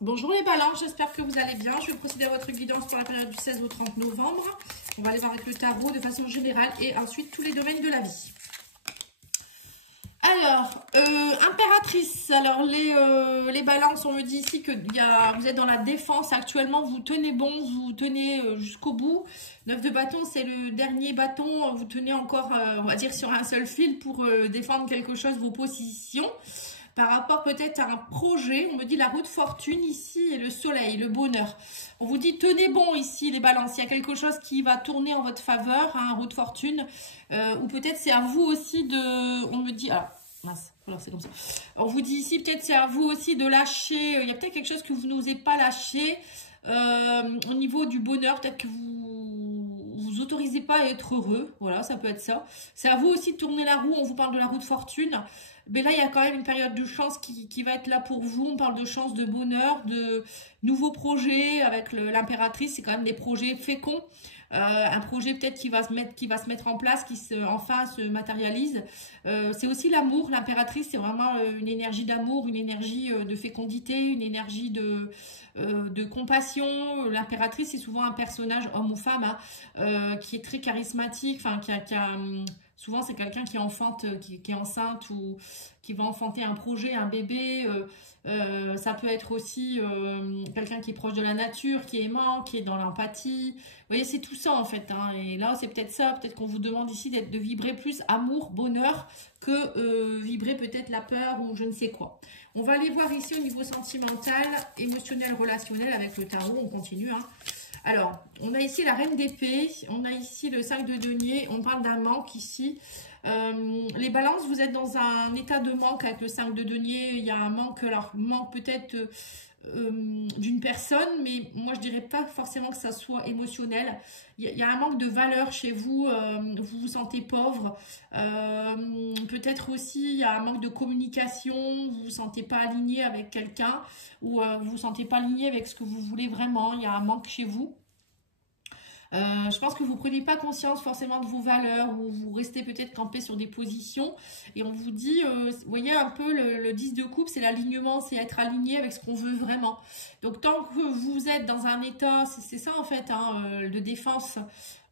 Bonjour les balances, j'espère que vous allez bien. Je vais procéder à votre guidance pour la période du 16 au 30 novembre. On va aller voir avec le tarot de façon générale et ensuite tous les domaines de la vie. Alors, impératrice, alors les balances, on me dit ici que vous êtes dans la défense actuellement, vous tenez bon, vous tenez jusqu'au bout. 9 de bâton, c'est le dernier bâton, vous tenez encore, on va dire, sur un seul fil pour défendre quelque chose, vos positions. Par rapport peut-être à un projet, on me dit la roue de fortune ici et le soleil, le bonheur. On vous dit tenez bon ici les balances, il y a quelque chose qui va tourner en votre faveur, hein, roue de fortune. Ou peut-être c'est à vous aussi de, on me dit, alors c'est comme ça. On vous dit ici peut-être c'est à vous aussi de lâcher, il y a peut-être quelque chose que vous n'osez pas lâcher. Au niveau du bonheur, peut-être que vous autorisez pas à être heureux, voilà, ça peut être ça. C'est à vous aussi de tourner la roue, on vous parle de la roue de fortune. Mais là, il y a quand même une période de chance qui va être là pour vous. On parle de chance, de bonheur, de nouveaux projets avec l'impératrice. C'est quand même des projets féconds. Un projet peut-être qui va se mettre en place, qui enfin se matérialise. C'est aussi l'amour. L'impératrice, c'est vraiment une énergie d'amour, une énergie de fécondité, une énergie de compassion. L'impératrice, c'est souvent un personnage, homme ou femme, hein, qui est très charismatique, enfin souvent, c'est quelqu'un qui enfante, qui est enceinte ou qui va enfanter un projet, un bébé. Ça peut être aussi quelqu'un qui est proche de la nature, qui est aimant, qui est dans l'empathie. Vous voyez, c'est tout ça en fait. Hein. Et là, c'est peut-être ça. Peut-être qu'on vous demande ici de vibrer plus amour, bonheur que vibrer peut-être la peur ou je ne sais quoi. On va aller voir ici au niveau sentimental, émotionnel, relationnel avec le tarot. On continue. Hein. Alors, on a ici la reine d'épée, on a ici le 5 de denier, on parle d'un manque ici. Les balances, vous êtes dans un état de manque avec le 5 de denier, il y a un manque, alors manque peut-être d'une personne, mais moi je dirais pas forcément que ça soit émotionnel. Il y a un manque de valeur chez vous, vous vous sentez pauvre. Peut-être aussi il y a un manque de communication, vous vous sentez pas aligné avec quelqu'un ou vous vous sentez pas aligné avec ce que vous voulez vraiment. Il y a un manque chez vous. Je pense que vous ne prenez pas conscience forcément de vos valeurs ou vous restez peut-être campé sur des positions et on vous dit, vous voyez un peu le 10 de coupe, c'est l'alignement, c'est être aligné avec ce qu'on veut vraiment. Donc tant que vous êtes dans un état, c'est ça en fait, hein, de défense,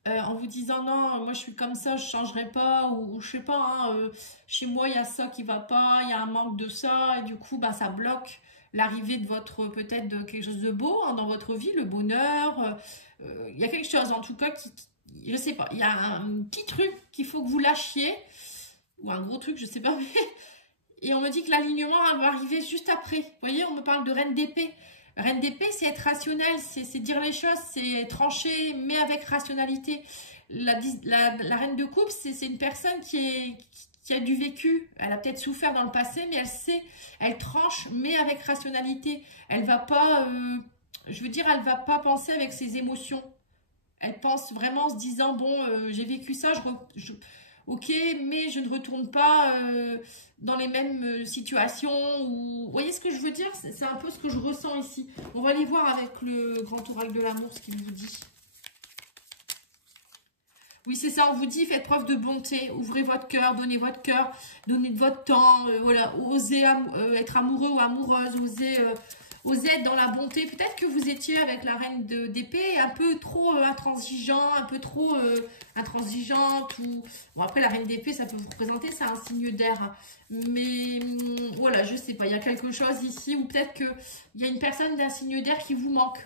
en vous disant non, moi je suis comme ça, je ne changerai pas ou je sais pas, hein, chez moi il y a ça qui va pas, il y a un manque de ça et du coup bah, ça bloque l'arrivée de votre peut-être de quelque chose de beau hein, dans votre vie, le bonheur. Il y a quelque chose en tout cas je sais pas, il y a un petit truc qu'il faut que vous lâchiez ou un gros truc, je sais pas, mais et on me dit que l'alignement va arriver juste après. Vous voyez, on me parle de reine d'épée. Reine d'épée, c'est être rationnel, c'est dire les choses, c'est trancher, mais avec rationalité. La reine de coupe, c'est une personne qui a du vécu. Elle a peut-être souffert dans le passé, mais elle sait, elle tranche, mais avec rationalité. Elle va pas, je veux dire, elle va pas penser avec ses émotions. Elle pense vraiment en se disant, bon, j'ai vécu ça, ok, mais je ne retourne pas dans les mêmes situations. Vous voyez ce que je veux dire? C'est un peu ce que je ressens ici. On va aller voir avec le grand oracle de l'amour ce qu'il vous dit. Oui, c'est ça, on vous dit, faites preuve de bonté, ouvrez votre cœur, donnez de votre temps, voilà, osez être amoureux ou amoureuse, osez être dans la bonté. Peut-être que vous étiez avec la reine d'épée un peu trop intransigeant, un peu trop intransigeante. Ou... Bon, après, la reine d'épée, ça peut vous représenter, c'est un signe d'air. Mais voilà, je sais pas, il y a quelque chose ici, ou peut-être qu'il y a une personne d'un signe d'air qui vous manque.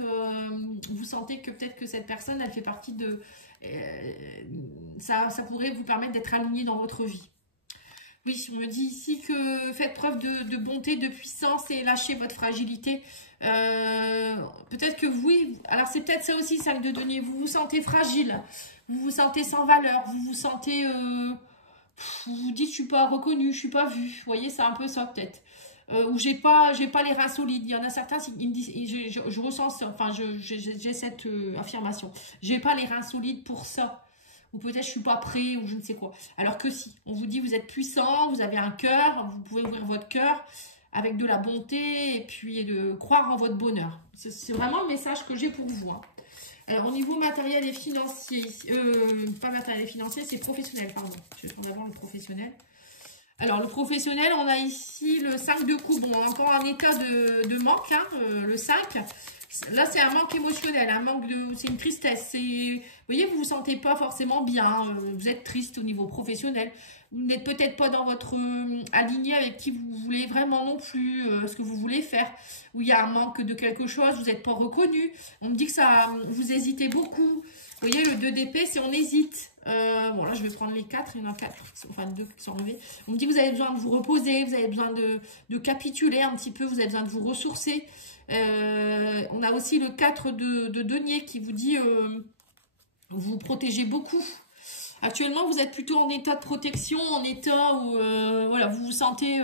Vous sentez que peut-être que cette personne, elle fait partie de... ça pourrait vous permettre d'être aligné dans votre vie. Oui, on me dit ici que faites preuve de bonté, de puissance et lâchez votre fragilité. Peut-être que oui, alors c'est peut-être ça aussi, 5 de denier, vous vous sentez fragile, vous vous sentez sans valeur, vous vous sentez... vous vous dites je suis pas reconnue, je suis pas vue. Vous voyez, c'est un peu ça peut-être. Ou j'ai pas les reins solides. Il y en a certains qui me disent, je ressens ça, enfin j'ai cette affirmation. J'ai pas les reins solides pour ça. Ou peut-être je suis pas prêt ou je ne sais quoi. Alors que si, on vous dit vous êtes puissant, vous avez un cœur, vous pouvez ouvrir votre cœur avec de la bonté et puis de croire en votre bonheur. C'est vraiment le message que j'ai pour vous. Hein. Au niveau matériel et financier, pas matériel et financier, c'est professionnel, pardon. Je vais prendre d'abord le professionnel. Alors, le professionnel, on a ici le 5 de coupe. Bon, encore un état de manque, hein, le 5. Là, c'est un manque émotionnel, un manque c'est une tristesse. Vous voyez, vous vous sentez pas forcément bien. Vous êtes triste au niveau professionnel. Vous n'êtes peut-être pas dans votre aligné avec qui vous voulez vraiment non plus, ce que vous voulez faire. Ou il y a un manque de quelque chose, vous n'êtes pas reconnu. On me dit que ça, vous hésitez beaucoup. Vous voyez, le 2 d'épée, c'est on hésite. Bon, là, je vais prendre les 4. Il y en a 4, enfin 2 qui sont enlevés. On me dit que vous avez besoin de vous reposer, vous avez besoin de capituler un petit peu, vous avez besoin de vous ressourcer. On a aussi le 4 de denier qui vous dit vous protégez beaucoup. Actuellement, vous êtes plutôt en état de protection, en état où voilà, vous vous sentez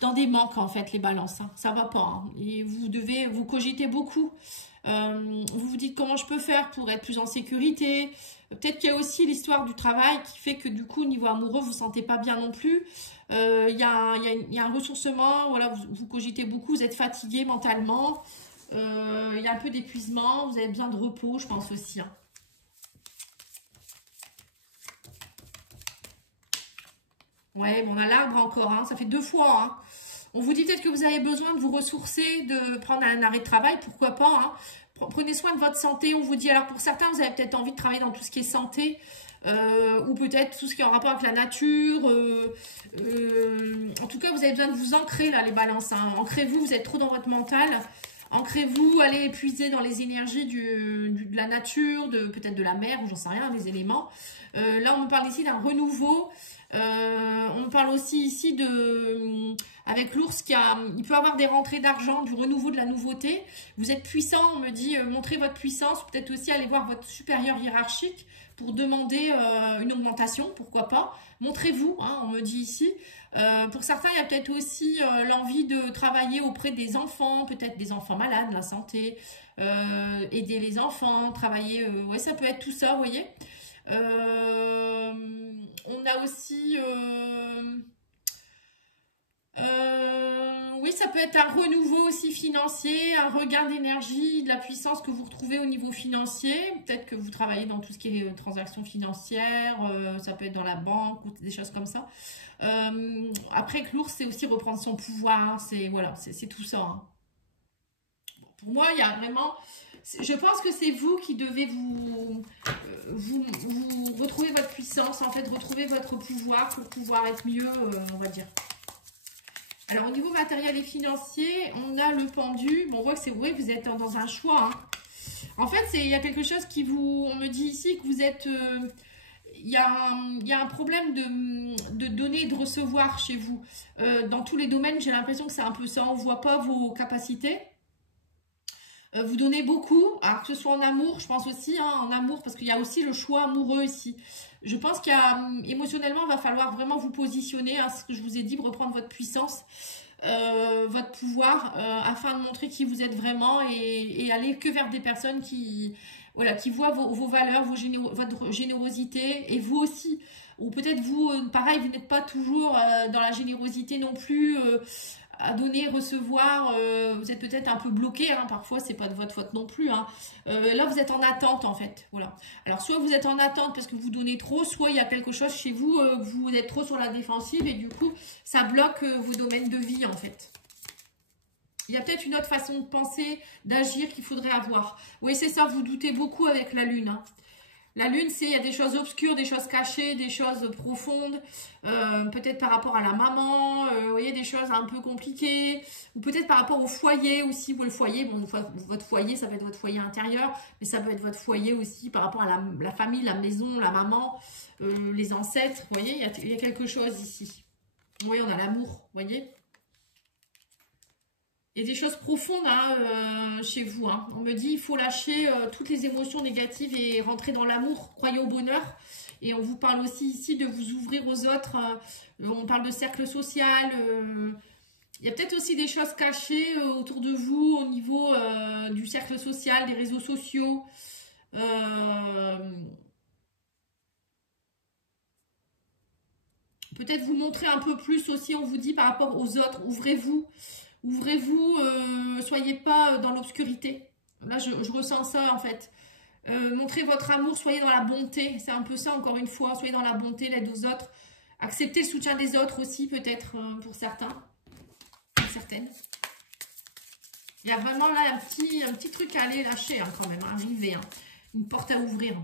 dans des manques, en fait, les balances. Hein. Ça va pas. Hein. Et vous cogitez beaucoup. Vous vous dites comment je peux faire pour être plus en sécurité. Peut-être qu'il y a aussi l'histoire du travail qui fait que du coup, au niveau amoureux, vous ne vous sentez pas bien non plus. Il y a un ressourcement, voilà, vous cogitez beaucoup, vous êtes fatigué mentalement. Il y a un peu d'épuisement, vous avez besoin de repos, je pense aussi. Hein. Ouais, bon, on a l'arbre encore, hein, ça fait 2 fois. Hein. On vous dit peut-être que vous avez besoin de vous ressourcer, de prendre un arrêt de travail, pourquoi pas. Hein. Prenez soin de votre santé, on vous dit. Alors pour certains, vous avez peut-être envie de travailler dans tout ce qui est santé, ou peut-être tout ce qui est en rapport avec la nature. En tout cas, vous avez besoin de vous ancrer là, les balances. Hein. Ancrez-vous, vous êtes trop dans votre mental. Ancrez-vous, allez épuiser dans les énergies de la nature, peut-être de la mer, ou j'en sais rien, des éléments. Là, on me parle ici d'un renouveau. On me parle aussi ici avec l'ours il peut avoir des rentrées d'argent, du renouveau, de la nouveauté. Vous êtes puissant, on me dit, montrez votre puissance, peut-être aussi aller voir votre supérieur hiérarchique pour demander une augmentation, pourquoi pas. Montrez-vous, hein, on me dit ici. Pour certains, il y a peut-être aussi l'envie de travailler auprès des enfants, peut-être des enfants malades, la santé, aider les enfants, travailler, ouais, ça peut être tout ça, vous voyez. On a aussi oui, ça peut être un renouveau aussi financier, un regain d'énergie, de la puissance que vous retrouvez au niveau financier. Peut-être que vous travaillez dans tout ce qui est transactions financières, ça peut être dans la banque ou des choses comme ça. Après que l'ours, c'est aussi reprendre son pouvoir, c'est voilà, c'est tout ça. Hein. Pour moi, il y a vraiment... Je pense que c'est vous qui devez vous retrouver votre puissance, en fait, retrouver votre pouvoir pour pouvoir être mieux, on va dire. Alors, au niveau matériel et financier, on a le pendu. Bon, on voit que c'est vrai, vous êtes dans un choix. Hein. En fait, il y a quelque chose qui vous... On me dit ici que vous êtes... il y a un problème de donner et de recevoir chez vous. Dans tous les domaines, j'ai l'impression que c'est un peu ça. On ne voit pas vos capacités. Vous donnez beaucoup, alors que ce soit en amour, je pense aussi, hein, en amour, parce qu'il y a aussi le choix amoureux ici. Je pense qu'il y a, émotionnellement, il va falloir vraiment vous positionner, hein, ce que je vous ai dit, reprendre votre puissance, votre pouvoir, afin de montrer qui vous êtes vraiment et aller que vers des personnes qui, voilà, qui voient vos valeurs, votre générosité, et vous aussi. Ou peut-être vous, pareil, vous n'êtes pas toujours dans la générosité non plus, à donner, recevoir, vous êtes peut-être un peu bloqué, hein, parfois c'est pas de votre faute non plus, hein. Là vous êtes en attente en fait, voilà. Alors soit vous êtes en attente parce que vous donnez trop, soit il y a quelque chose chez vous, vous êtes trop sur la défensive et du coup ça bloque vos domaines de vie en fait. Il y a peut-être une autre façon de penser, d'agir qu'il faudrait avoir. Oui c'est ça, vous doutez beaucoup avec la lune, hein. La lune, il y a des choses obscures, des choses cachées, des choses profondes, peut-être par rapport à la maman, vous voyez, des choses un peu compliquées, ou peut-être par rapport au foyer aussi, ou le foyer, bon, votre foyer, ça peut être votre foyer intérieur, mais ça peut être votre foyer aussi par rapport à la famille, la maison, la maman, les ancêtres, vous voyez, il y a quelque chose ici. Oui, on a l'amour, vous voyez. Il y a des choses profondes hein, chez vous. Hein. On me dit il faut lâcher toutes les émotions négatives et rentrer dans l'amour. Croyez au bonheur. Et on vous parle aussi ici de vous ouvrir aux autres. On parle de cercle social. Il y a peut-être aussi des choses cachées autour de vous au niveau du cercle social, des réseaux sociaux. Peut-être vous montrer un peu plus aussi, on vous dit par rapport aux autres. Ouvrez-vous. Ouvrez-vous, soyez pas dans l'obscurité. Là, je ressens ça, en fait. Montrez votre amour, soyez dans la bonté. C'est un peu ça, encore une fois. Soyez dans la bonté, l'aide aux autres. Accepter le soutien des autres aussi, peut-être, pour certains. Pour certaines. Il y a vraiment là un petit truc à aller lâcher, hein, quand même, hein, arriver, hein, une porte à ouvrir.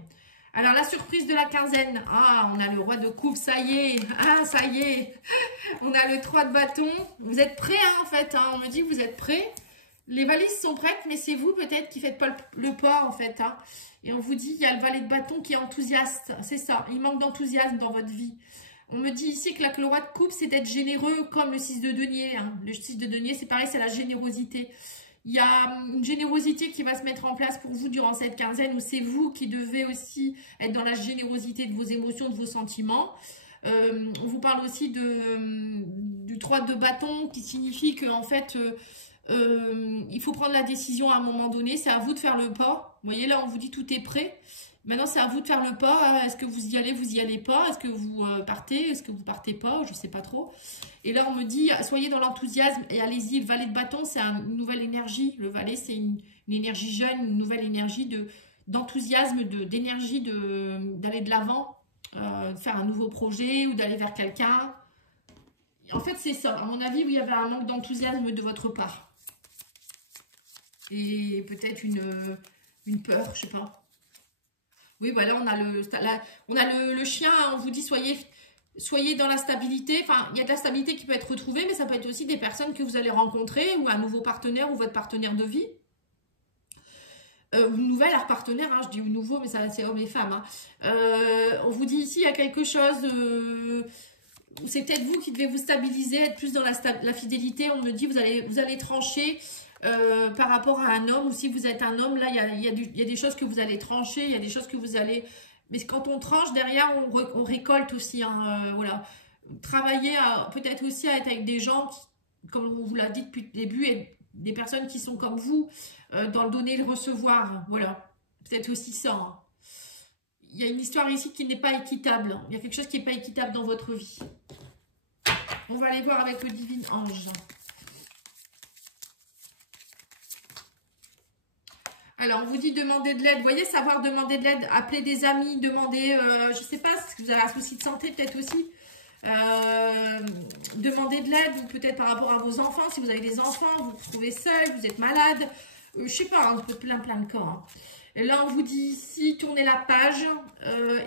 Alors, la surprise de la quinzaine. Ah, on a le roi de coupe, ça y est. Ah, ça y est. On a le 3 de bâton. Vous êtes prêts, hein, en fait. Hein, on me dit que vous êtes prêts. Les valises sont prêtes, mais c'est vous, peut-être, qui ne faites pas le pas, en fait. Hein. Et on vous dit, il y a le valet de bâton qui est enthousiaste. C'est ça. Il manque d'enthousiasme dans votre vie. On me dit ici que le roi de coupe, c'est d'être généreux, comme le 6 de denier. Hein. Le 6 de denier, c'est pareil, c'est la générosité. Il y a une générosité qui va se mettre en place pour vous durant cette quinzaine où c'est vous qui devez aussi être dans la générosité de vos émotions, de vos sentiments. On vous parle aussi du 3 de bâton qui signifie qu'en fait, il faut prendre la décision à un moment donné. C'est à vous de faire le pas. Vous voyez là, on vous dit tout est prêt. Maintenant, c'est à vous de faire le pas. Est-ce que vous y allez pas? Est-ce que vous partez? Est-ce que vous partez pas? Je ne sais pas trop. Et là, on me dit, soyez dans l'enthousiasme et allez-y. Le valet de bâton, c'est une nouvelle énergie. Le valet, c'est une énergie jeune, une nouvelle énergie d'enthousiasme, d'énergie d'aller de l'avant, faire un nouveau projet ou d'aller vers quelqu'un. En fait, c'est ça. À mon avis, il y avait un manque d'enthousiasme de votre part. Et peut-être une peur, je sais pas. Oui, voilà, on a le chien, on vous dit soyez dans la stabilité. Enfin, il y a de la stabilité qui peut être retrouvée, mais ça peut être aussi des personnes que vous allez rencontrer, ou un nouveau partenaire, ou votre partenaire de vie. Ou nouvelle partenaire, hein, je dis ou nouveau, mais ça c'est hommes et femmes. Hein. On vous dit ici, il y a quelque chose, c'est peut-être vous qui devez vous stabiliser, être plus dans la fidélité. On me dit, vous allez trancher. Par rapport à un homme, ou si vous êtes un homme, là, il y a des choses que vous allez trancher, il y a des choses que vous allez... Mais quand on tranche, derrière, on récolte aussi. Hein, voilà. Travailler peut-être aussi à être avec des gens, comme on vous l'a dit depuis le début, et des personnes qui sont comme vous, dans le donner et le recevoir. Voilà. Peut-être aussi ça. Hein. Il y a une histoire ici qui n'est pas équitable. Il y a quelque chose qui n'est pas équitable dans votre vie. On va aller voir avec le divin ange. Alors, on vous dit demander de l'aide. Vous voyez, savoir demander de l'aide, appeler des amis, demander, je ne sais pas, si vous avez un souci de santé peut-être aussi. Demander de l'aide, ou peut-être par rapport à vos enfants. Si vous avez des enfants, vous vous trouvez seul, vous êtes malade. Je ne sais pas, hein, peut être plein de cas. Hein. Et là, on vous dit ici, tournez la page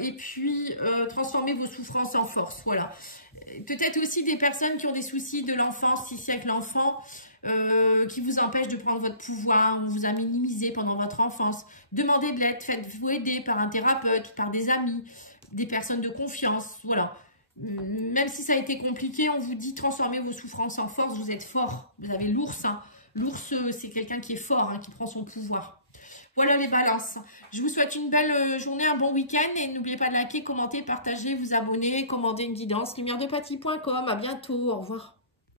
et puis transformez vos souffrances en force. Voilà. Peut-être aussi des personnes qui ont des soucis de l'enfance, ici avec l'enfant. Qui vous empêche de prendre votre pouvoir, on vous a minimisé pendant votre enfance. Demandez de l'aide, faites-vous aider par un thérapeute, par des amis, des personnes de confiance, voilà. Même si ça a été compliqué, on vous dit transformez vos souffrances en force, vous êtes fort. Vous avez l'ours, hein. L'ours c'est quelqu'un qui est fort, hein, qui prend son pouvoir. Voilà les balances. Je vous souhaite une belle journée, un bon week-end et n'oubliez pas de liker, commenter, partager, vous abonner, commander une guidance, lumièredepathie.com. À bientôt, au revoir.